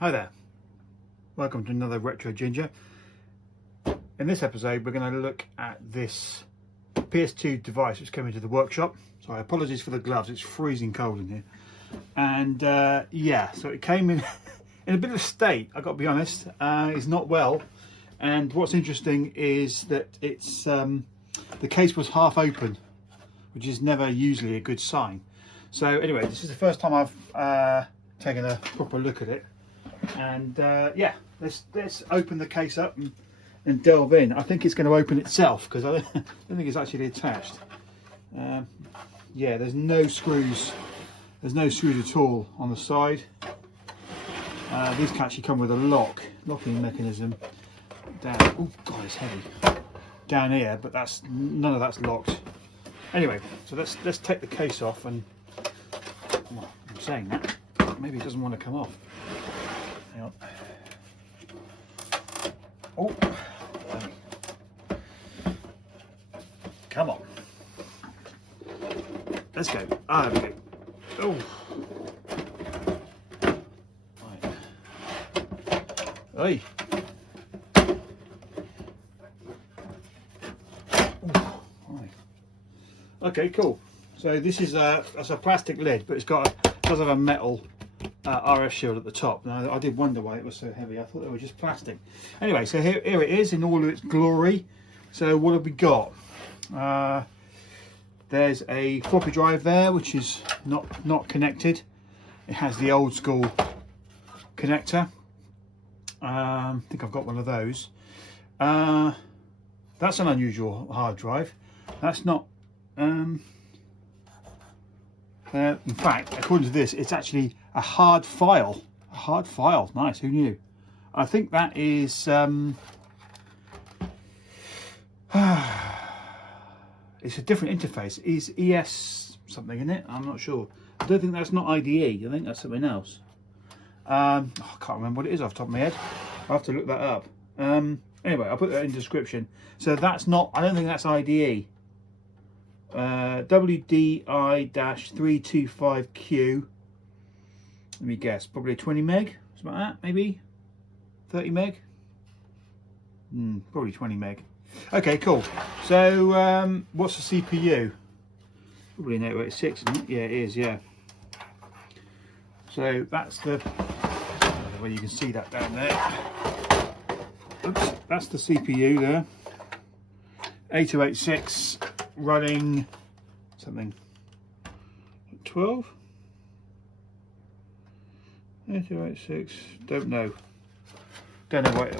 Hi there, welcome to another Retro Ginger. In this episode we're going to look at this PS2 device which came into the workshop. Sorry, apologies for the gloves, it's freezing cold in here. And yeah, so it came in in a bit of a state, I've got to be honest. It's not well, and what's interesting is that it's the case was half open, which is never usually a good sign. So anyway, this is the first time I've taken a proper look at it. And yeah, let's open the case up and delve in. I think it's going to open itself because I don't think it's actually attached. Yeah, there's no screws. There's no screws at all on the side. These can actually come with a locking mechanism down. Oh God, it's heavy down here, but none of that's locked. Anyway, so let's take the case off and. Well, I'm saying that maybe it doesn't want to come off. Hang on. Oh, come on. Let's go. Ah, there we go. Oh. Right. Oi. Oh, right. Okay, cool. So this is that's a plastic lid, but it does have a metal RF shield at the top. Now I did wonder why it was so heavy. I thought they were just plastic. Anyway, so here it is in all of its glory. So what have we got? There's a floppy drive there, which is not connected. It has the old school connector. I think I've got one of those. That's an unusual hard drive. That's not. In fact, according to this, it's actually a hard file. A hard file. Nice. Who knew? I think that is. It's a different interface. Is ES something in it? I'm not sure. I don't think that's not IDE. I think that's something else. I can't remember what it is off the top of my head. I'll have to look that up. Anyway, I'll put that in the description. So that's not. I don't think that's IDE. WDI-325Q. Let me guess, probably 20 meg, something like that, maybe 30 meg. Probably 20 meg. Okay, cool. So what's the CPU? Probably an 886, isn't it? Yeah, it is. Yeah. So that's the. I don't know whether you can see that down there. Oops, that's the CPU there. 8286. Running something 12 8286, don't know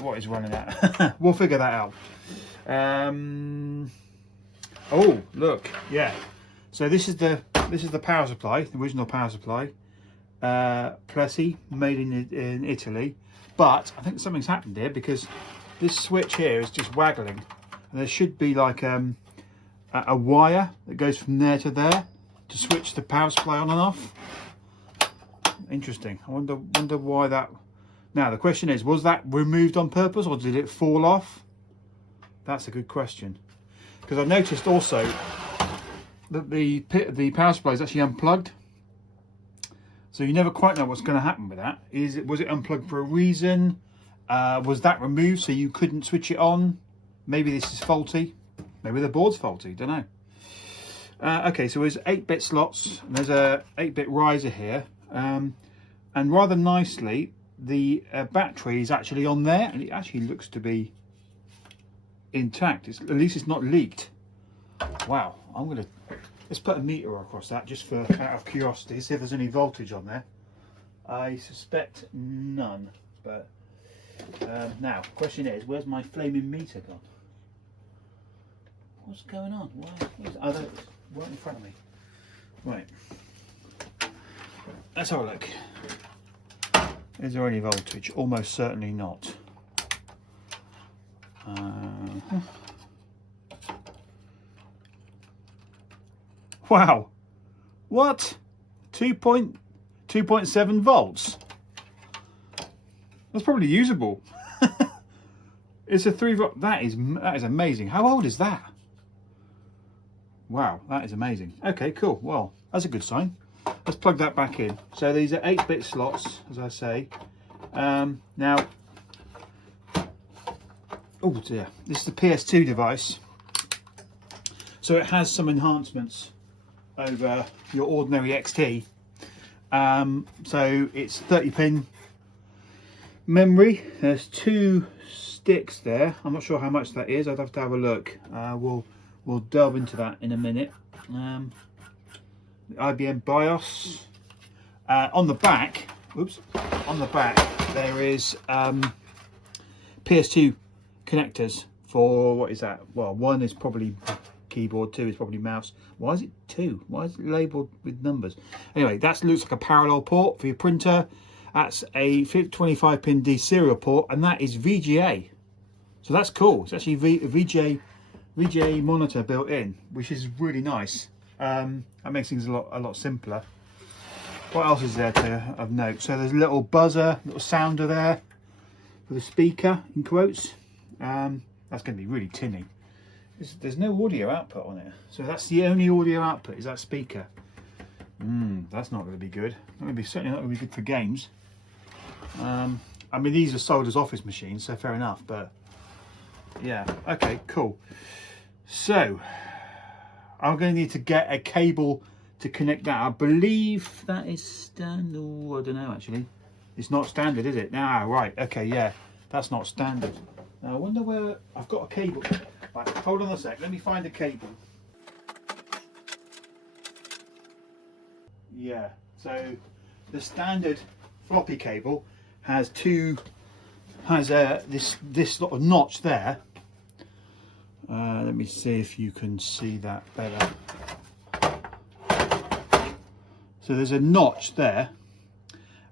what is running at. We'll figure that out. Oh look, yeah, so this is the power supply, the original power supply. Plessy, made in Italy, but I think something's happened here because this switch here is just waggling, and there should be like a wire that goes from there to there to switch the power supply on and off. Interesting. I wonder why that. Now the question is, was that removed on purpose or did it fall off? That's a good question, because I noticed also that the power supply is actually unplugged, so you never quite know what's going to happen with that. Was it unplugged for a reason? Was that removed so you couldn't switch it on? Maybe this is faulty. Maybe the board's faulty, don't know. Okay, so there's 8-bit slots, and there's a 8-bit riser here, and rather nicely the battery is actually on there, and it actually looks to be intact. At least it's not leaked. Wow, let's put a meter across that just out of curiosity, see if there's any voltage on there. I suspect none, but now the question is, where's my flaming meter gone? What's going on? Why? Oh, there it is, right in front of me. Right. Let's have a look. Is there any voltage? Almost certainly not. Wow. What? 2.7 volts. That's probably usable. It's a 3-volt. That is amazing. How old is that? Wow, that is amazing. Okay, cool. Well, that's a good sign. Let's plug that back in. So these are 8-bit slots, as I say. Now, oh dear, this is the PS2 device, so it has some enhancements over your ordinary XT. So it's 30 pin memory. There's 2 sticks there. I'm not sure how much that is. I'd have to have a look. We'll delve into that in a minute. The IBM BIOS. On the back, oops, on the back there is PS2 connectors for, what is that? Well, 1 is probably keyboard, 2 is probably mouse. Why is it 2? Why is it labelled with numbers? Anyway, that looks like a parallel port for your printer. That's a 25 pin D serial port, and that is VGA. So that's cool. It's actually VGA monitor built in, which is really nice. That makes things a lot simpler. What else is there of note? So there's a little buzzer, little sounder there for the speaker, in quotes. That's going to be really tinny. There's no audio output on it, so that's the only audio output, is that speaker. That's not going to be good. Certainly not going to be good for games. I mean, these are sold as office machines, so fair enough. But yeah, okay, cool. So I'm going to need to get a cable to connect that. I believe that is standard. Oh, I don't know actually. It's not standard, is it? Ah, right. Okay, yeah, that's not standard. Now, I wonder where I've got a cable. Right, hold on a sec. Let me find a cable. Yeah. So the standard floppy cable has this sort of notch there. Let me see if you can see that better. So there's a notch there,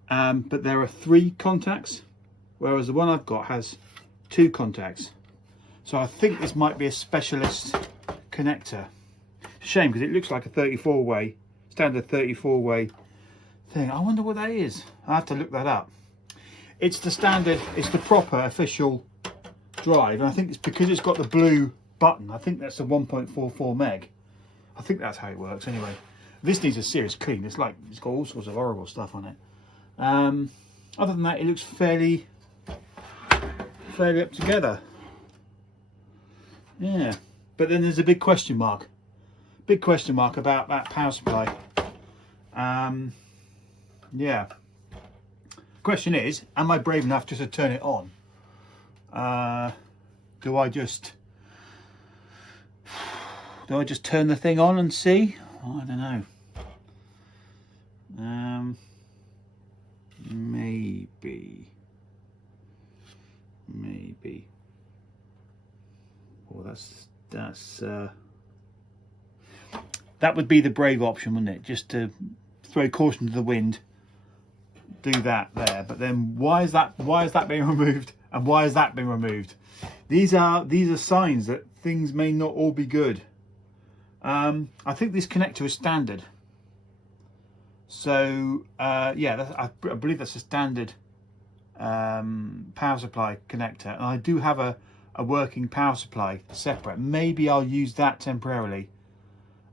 but there are 3 contacts, whereas the one I've got has 2 contacts. So I think this might be a specialist connector. Shame, because it looks like a 34-way, standard 34-way thing. I wonder what that is. I have to look that up. It's the standard, it's the proper official drive, and I think it's because it's got the blue button. I think that's the 1.44 meg. I think that's how it works anyway. This needs a serious clean. It's got all sorts of horrible stuff on it. Other than that, it looks fairly up together. Yeah, but then there's a big question mark. Big question mark about that power supply. Yeah. Question is, am I brave enough just to turn it on? Do I just turn the thing on and see? Oh, I don't know. Maybe. Well, that would be the brave option, wouldn't it? Just to throw caution to the wind, do that there. But then why is that being removed, and why has that been removed? These are signs that things may not all be good. I think this connector is standard. So yeah, I believe that's a standard power supply connector, and I do have a working power supply separate. Maybe I'll use that temporarily,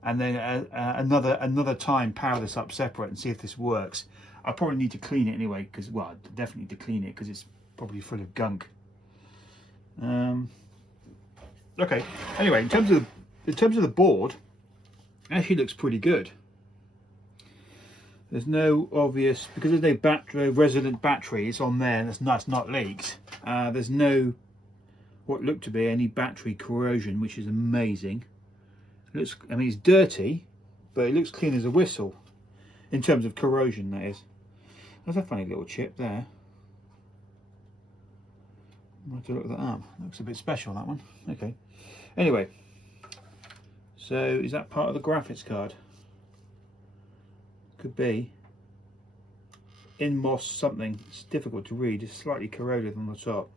and then another time power this up separate and see if this works. I probably need to clean it anyway, because, well, I definitely need to clean it because it's probably full of gunk. Okay. Anyway, in terms of the board, it actually looks pretty good. There's no obvious, because there's no battery, resident battery. It's on there, and that's not leaked. There's no what looked to be any battery corrosion, which is amazing. It looks, I mean, it's dirty, but it looks clean as a whistle in terms of corrosion, that is. There's a funny little chip there. I'll have to look that up. Looks a bit special, that one. Okay. Anyway, so is that part of the graphics card? Could be. InMOS something. It's difficult to read. It's slightly corroded on the top.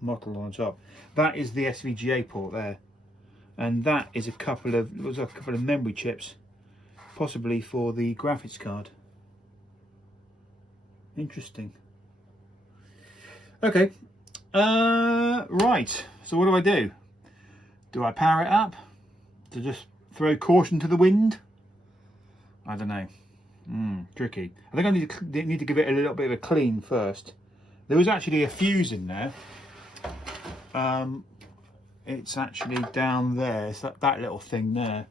Mottled on the top. That is the SVGA port there, and that is a couple of memory chips, possibly for the graphics card. Interesting. Okay. Right. So what do? Do I power it up to just throw caution to the wind? I don't know. Tricky. I think I need to give it a little bit of a clean first There was actually a fuse in there. It's actually down there. It's that little thing there.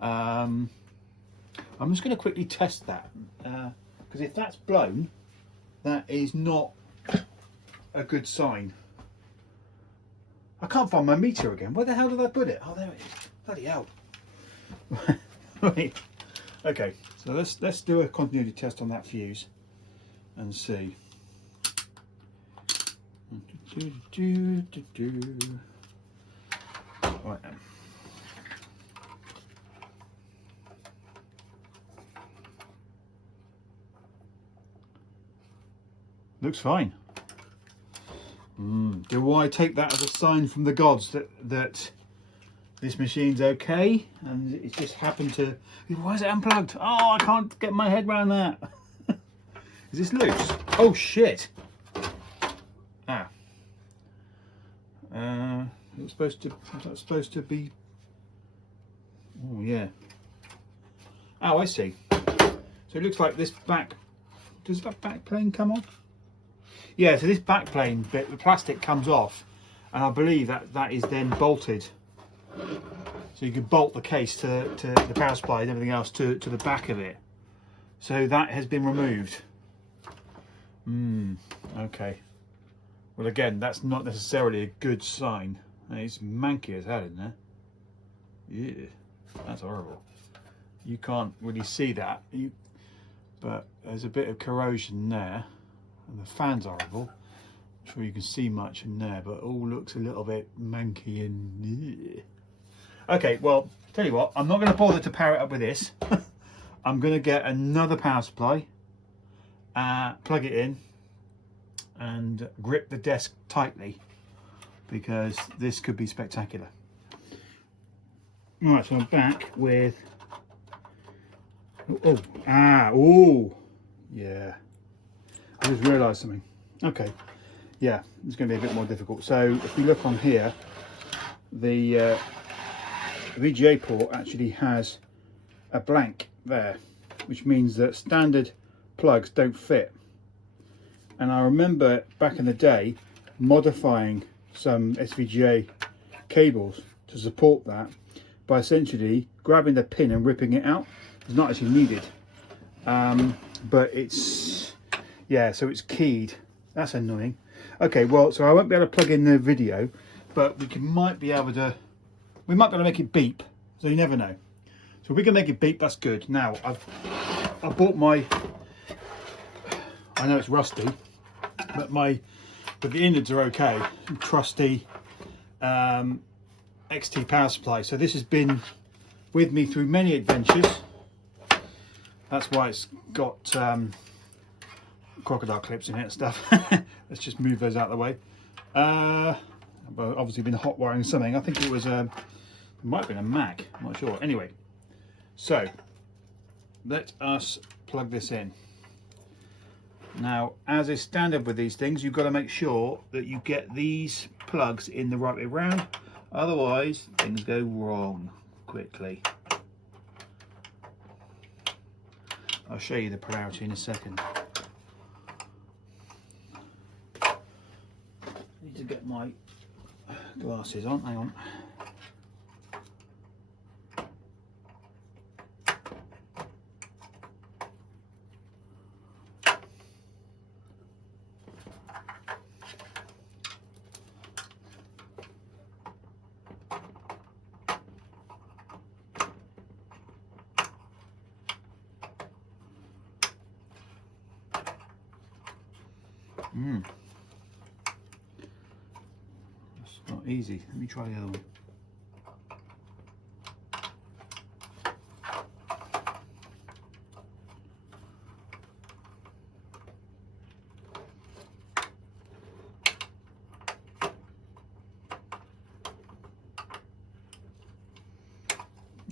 I'm just going to quickly test that, because if that's blown, that is not a good sign. I can't find my meter again. Where the hell did I put it? Oh, there it is. Bloody hell. Right. Okay, so let's do a continuity test on that fuse and see. Right then. Looks fine. Do I take that as a sign from the gods that this machine's okay? And it's just happened to... Why is it unplugged? Oh, I can't get my head around that. Is this loose? Oh shit! Ah. It's supposed to... Was that supposed to be... Oh yeah. Oh, I see. So it looks like this back... Does that back plane come off? Yeah, so this back plane bit, the plastic comes off, and I believe that is then bolted. So you can bolt the case to the power supply and everything else to the back of it. So that has been removed. Okay. Well, again, that's not necessarily a good sign. It's manky as hell in there. Yeah, that's horrible. You can't really see that, but there's a bit of corrosion there. And the fan's horrible. I'm sure you can see much in there, but it all looks a little bit manky and... Okay, well, tell you what, I'm not going to bother to power it up with this. I'm going to get another power supply, plug it in, and grip the desk tightly, because this could be spectacular. Right, so I'm back with... Oh, yeah. I just realised something. Okay, yeah, it's going to be a bit more difficult. So if we look on here, the VGA port actually has a blank there, which means that standard plugs don't fit. And I remember back in the day modifying some SVGA cables to support that by essentially grabbing the pin and ripping it out. It's not actually needed, but it's... Yeah, so it's keyed. That's annoying. Okay, well, so I won't be able to plug in the video, but we might be able to make it beep. So you never know. So if we can make it beep, that's good. Now I bought my... I know it's rusty, but the innards are okay. Trusty XT power supply. So this has been with me through many adventures. That's why it's got crocodile clips in it and stuff. Let's just move those out of the way. But obviously been hot wiring something. I think it was it might have been a Mac, I'm not sure. Anyway, so let us plug this in. Now, as is standard with these things, you've got to make sure that you get these plugs in the right way round, otherwise things go wrong quickly. I'll show you the polarity in a second. Need to get my glasses on, hang on. That's not easy. Let me try the other one.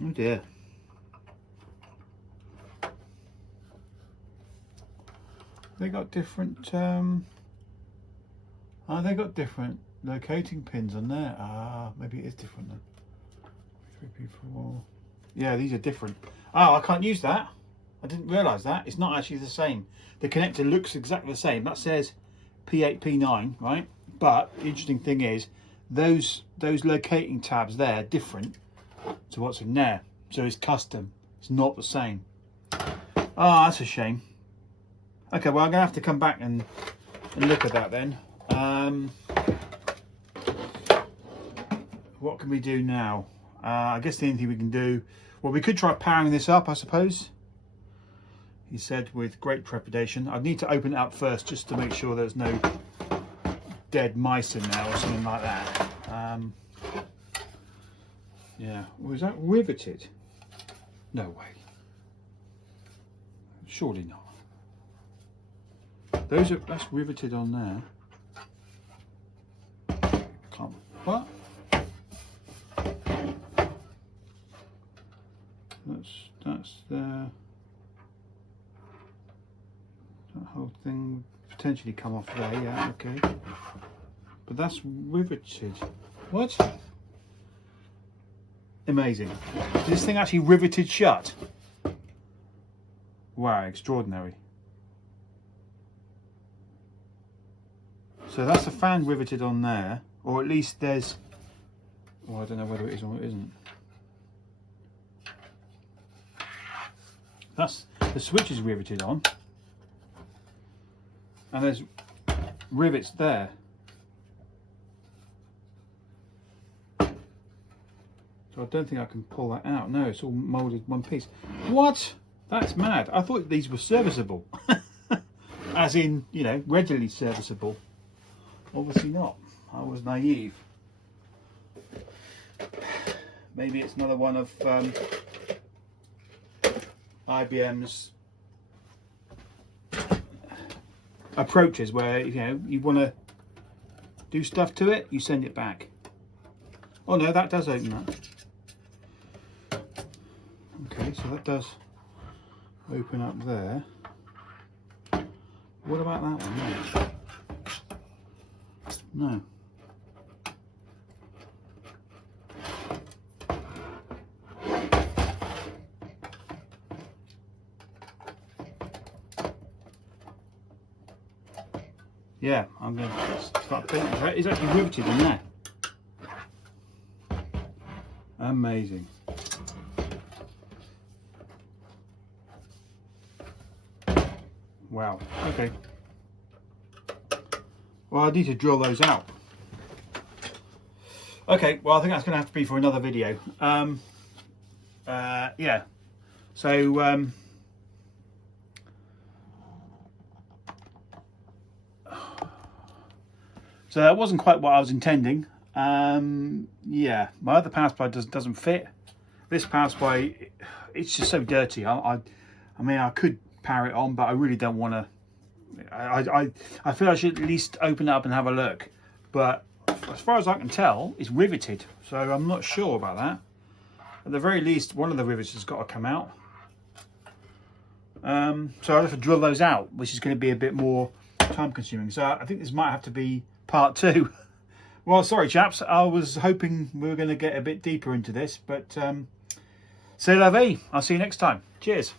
Oh dear. They got different they got different locating pins on there. Maybe it is different then. 3P4. Yeah, these are different. Oh, I can't use that. I didn't realise that. It's not actually the same. The connector looks exactly the same. That says P8, P9, right? But the interesting thing is those locating tabs there are different to what's in there. So it's custom. It's not the same. Oh, that's a shame. Okay, well, I'm gonna have to come back and look at that then. What can we do now? I guess the only thing we can do, well, we could try powering this up, I suppose. He said with great trepidation. I'd need to open it up first just to make sure there's no dead mice in there or something like that. Yeah, was that riveted? No way. Surely not. That's riveted on there. Can't. What? That's the. That whole thing would potentially come off there. Yeah. Okay. But that's riveted. What? Amazing. Is this thing actually riveted shut? Wow, extraordinary. So that's a fan riveted on there, or at least there's, well, I don't know whether it is or it isn't. That's, the switch is riveted on, and there's rivets there. So I don't think I can pull that out. No, it's all moulded one piece. What? That's mad. I thought these were serviceable. As in, you know, readily serviceable. Obviously not. I was naive. Maybe it's another one of IBM's approaches where, you know, you want to do stuff to it, you send it back. Oh no, that does open up. Okay, so that does open up there. What about that one? No. Yeah, I'm going to start painting. It's actually riveted in there. Amazing. Wow. Okay. Well, I need to drill those out. Okay, well, I think that's going to have to be for another video. Yeah. So, so that wasn't quite what I was intending. Yeah, my other power supply doesn't fit. This power supply, it's just so dirty. I mean, I could power it on, but I really don't want to. I feel I should at least open it up and have a look. But as far as I can tell, it's riveted, so I'm not sure about that. At the very least, one of the rivets has got to come out. So I'll have to drill those out, which is going to be a bit more time consuming. So I think this might have to be part 2. Well, sorry chaps, I was hoping we were going to get a bit deeper into this, but c'est la vie. I'll see you next time. Cheers.